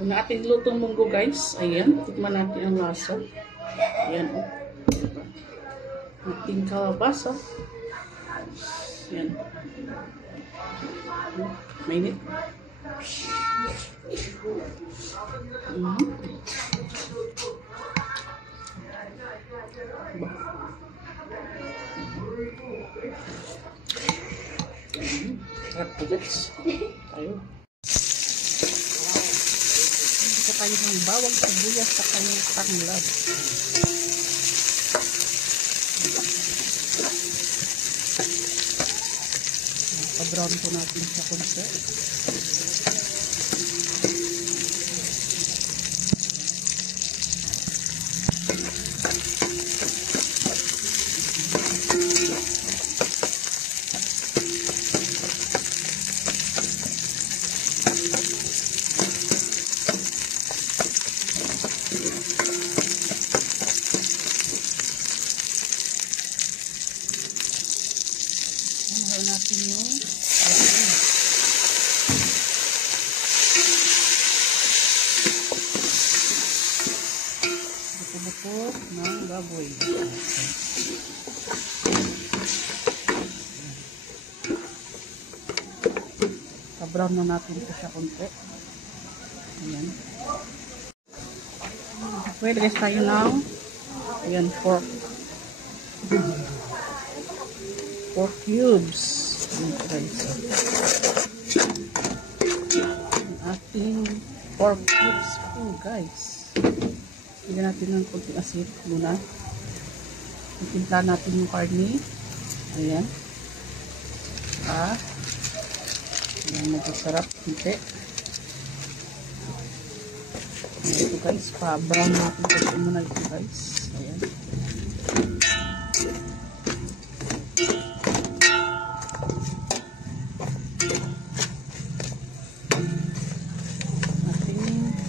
Yung ating lutong munggo guys, ayan, tikman natin ang lasa. Ayan, oh. Diba? Ating kalabasa. Ayan. Mainit. Sarap po guys. Tayo. Isa tayo ng bawang sibuyas sa kanyang tanglad. Pa-brown po natin sa konti. Natin yung buto-buto ng baboy. Pa-brown na natin ito siya konti. Ayan. Pwede guys tayo ng ayan, pork cubes. Ating pork cubes po guys. Bigyan natin ng konting asin muna. Itimpla natin yung karne. Ayan. Ayan, nagsasarap. Hindi. Ito guys, pa-brown natin kasi muna ito guys. Ayan.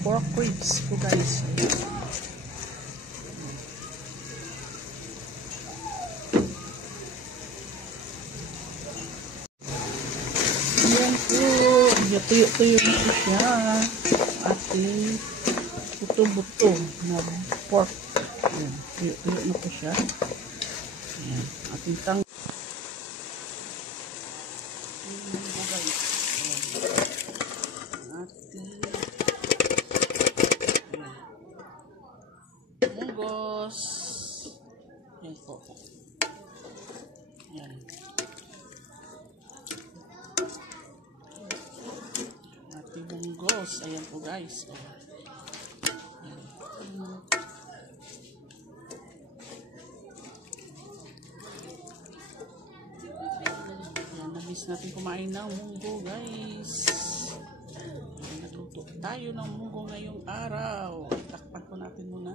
Pork ribs po guys. Ayan po. Tuyo-tuyo na po siya. Ating buto-buto na pork. Ayan. Tuyo-tuyo na po siya. Ayan. Ating tang. Ayan po guys. Ating munggos. Yan po. Yan. Ating munggos. Ayan po guys. Ayan. Ayan. Nabis natin kumain ng munggo guys. Natuto tayo ng munggo ngayong araw. Takpan po natin muna.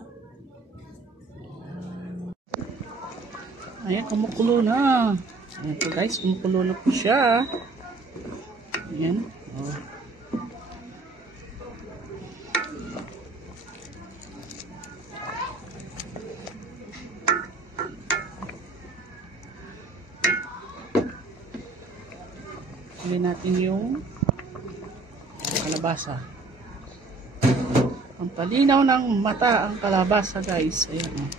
Ayan, kumukulo na. Ayan po guys, kumukulo na po siya. Ayan. Oh. Huli natin yung kalabasa. Ang palinaw ng mata ang kalabasa guys. Ayan o.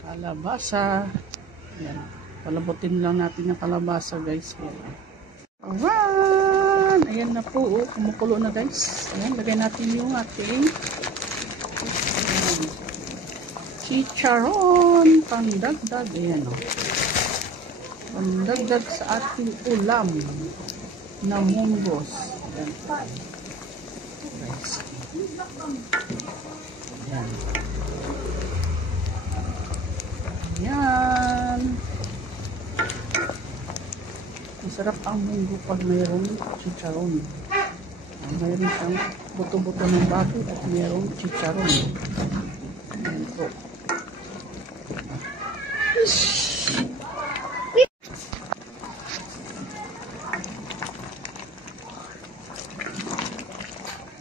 Kalabasa. Ayan. Palabutin lang natin yung kalabasa guys. Ayan. Alright. Ayan na po. Oh. Kumukulo na guys. Ayan. Lagay natin yung ating chicharon. Pandagdag. Ayan o. Pandagdag sa ating ulam na munggos. Ayan. Guys. Ayan. Ayan. Masarap ang munggo pag mayroong chicharon. Mayroon siyang buto-buto ng baboy at mayroong chicharon. Ayan po.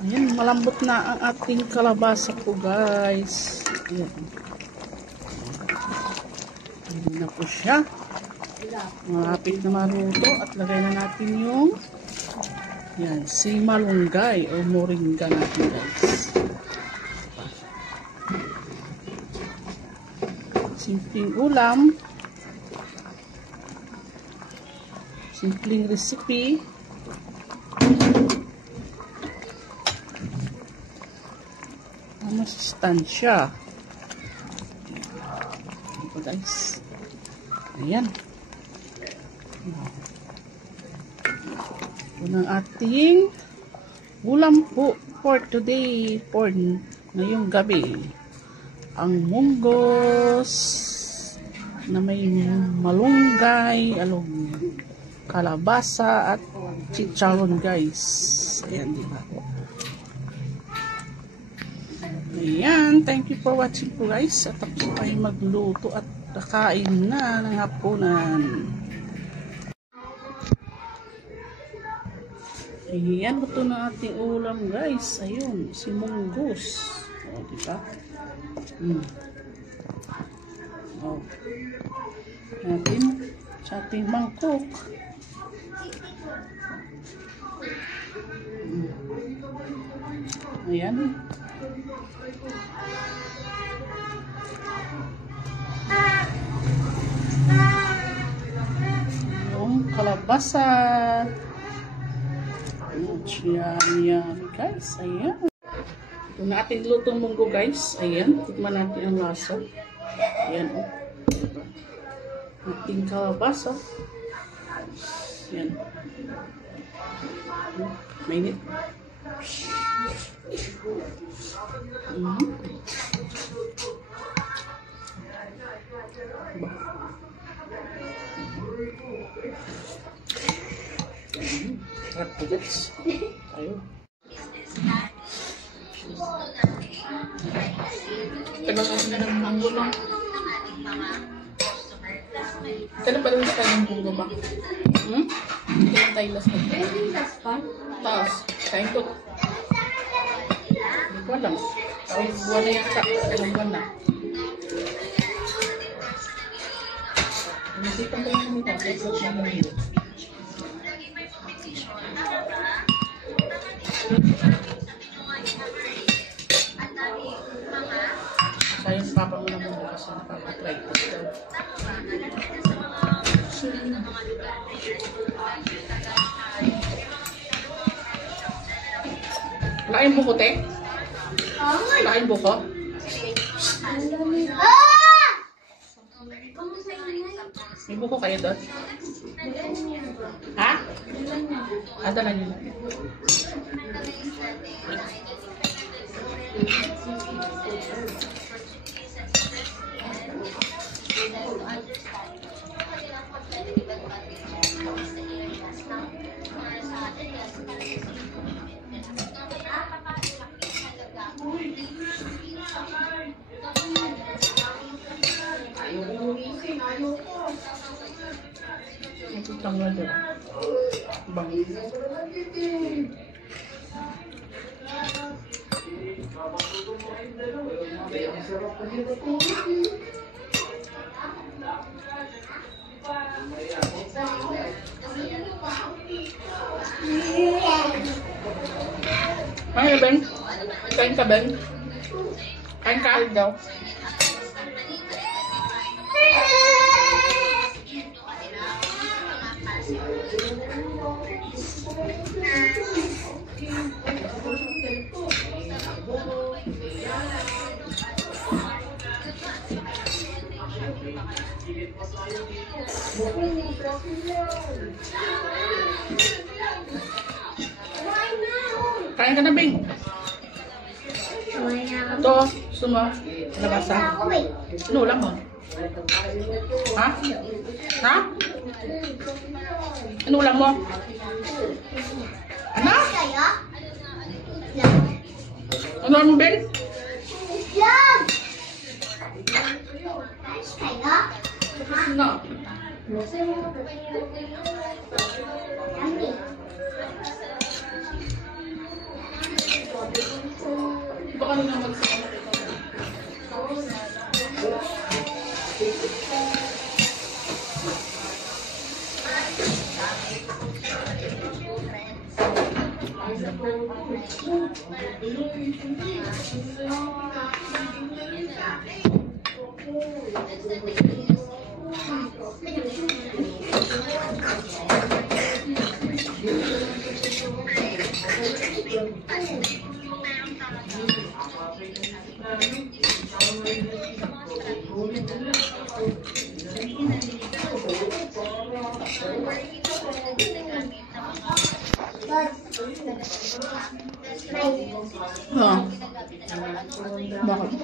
Ayan, malambot na ang ating kalabasa po guys. Ayan. Ayan na po siya. Malapit na maluto at lagay na natin yung yan, si malunggay o moringa natin guys. Simpleng ulam. Simpleng recipe. Masustansya. Ito guys. Ayan. Ito ng ating ulam po for today, for ngayong gabi. Ang munggos na may malunggay, kalabasa at chicharon guys. Ayan, diba? Ayan, thank you for watching po guys. At tapos tayo magluto at kakain na ng hapunan. Ayan, ito na ating ulam guys. Ayun, si munggos. O, diba? O. Natin sa ating mangkok. Ayan. Yung kalabasa. Yummy guys. Ayan. Ito na ating lutong munggo guys. Ayan. Tikman natin ang lasa. Ayan o. Diba? Ating kalabasa. Ayan. Mainit. Sarap po guys. Ayun. Tagal na ng munggo no? Kailan pa lang sa kanyang munggo ba? Kailan tayo last na? Tapos, kain ko. Hindi ko alam. Taon buwan na yata. Ilang buwan na. Nasipan tayo nito. Let's watch na naman yun. Sayang papa mo naman kasi nakapatry ko. Lain buko, te? Lain buko? May buko kayo doon? Ha? Dala nyo lang. Ito tanggal doon. Bang. Ano Ben? Kain ka Ben? Kain ka daw. Kain ka na, Bing. Ito, suma. Nabasa. Ano ulam mo? Ha? Ha? Ano ulam mo? Ano? Ano ulam mo, Ben? No. Baka na naman sa Oh. Bakit?